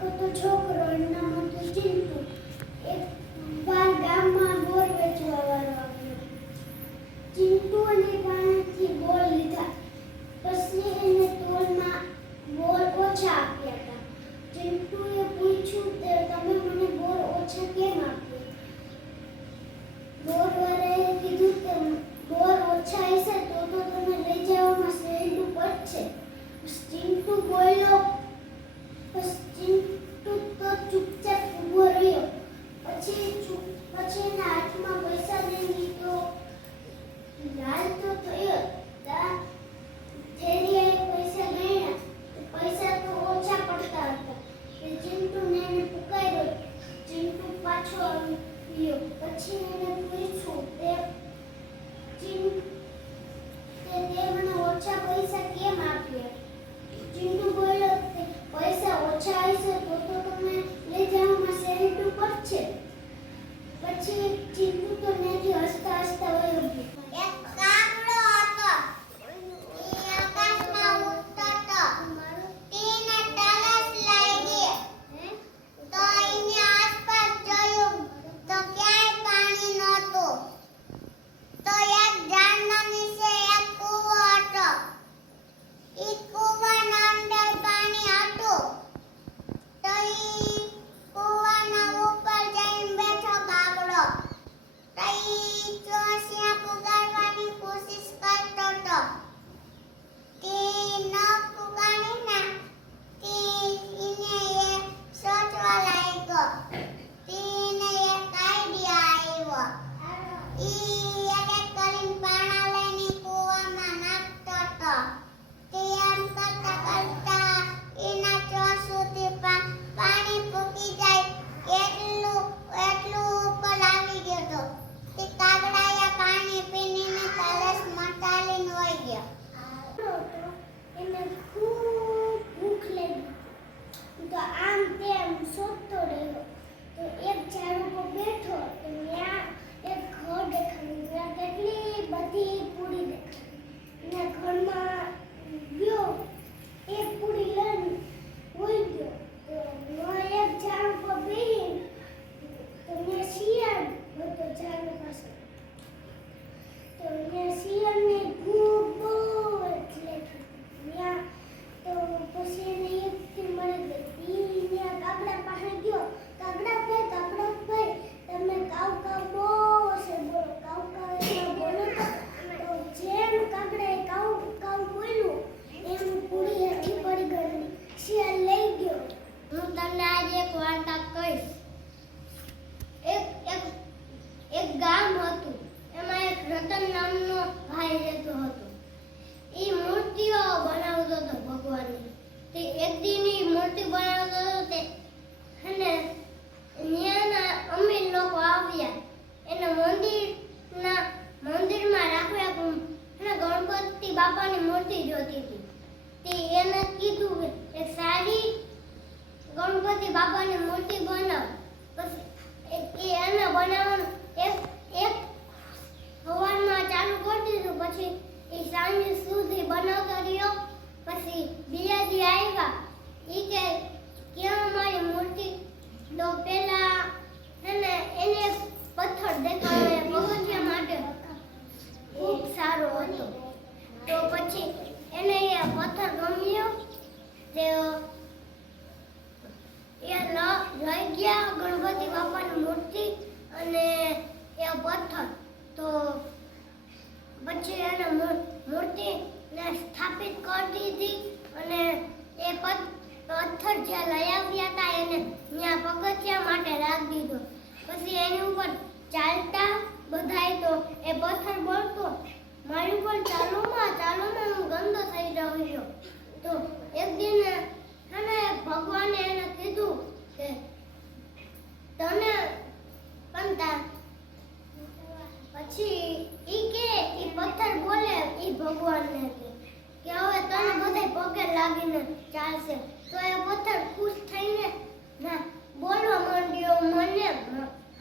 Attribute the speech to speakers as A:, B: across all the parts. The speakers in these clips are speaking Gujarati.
A: কত ঝোঁক রন্না মতো শিল্প મૂર્તિ બનાવતો તે. અને ત્યાંના અમીર લોકો આવ્યા. એને મંદિરના, મંદિરમાં રાખ્યા અને ગણપતિ બાપાની મૂર્તિ જોતી હતી. તે એને કીધું એક સારી ગણપતિ બાપાની મૂર્તિ બનાવ. પછી એ એને બનાવવાનું મૂર્તિને સ્થાપિત કરી દીધી અને એ પથ્થર જે લઈ આવ્યા હતા એને ત્યાં પગથિયા માટે રાખી દીધો. પછી એની ઉપર ચાલતા બધાય તો એ પથ્થર બોલતો મારી ઉપર ચાલુમાં માં હું ગંદો થઈ રહ્યો. તો એક દિન વાગીને ચાલશે. તો એ પથ્થર ખુશ થઈને ના બોલવા માંડ્યો મને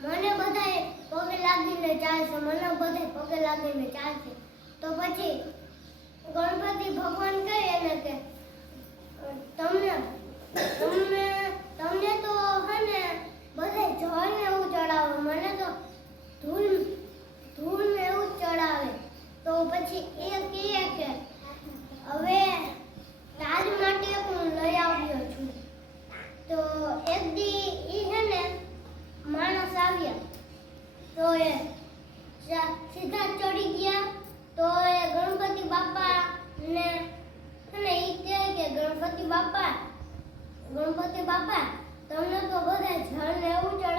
A: મને બધાએ પગે લાગીને ચાલશે, મને બધે પગે લાગીને ચાલશે. તો પછી ગણપતિ ભગવાન કહે એને કે તમને
B: તમને ગણપતિ બાપા તમને તો બધા જળ ને એવું ચડે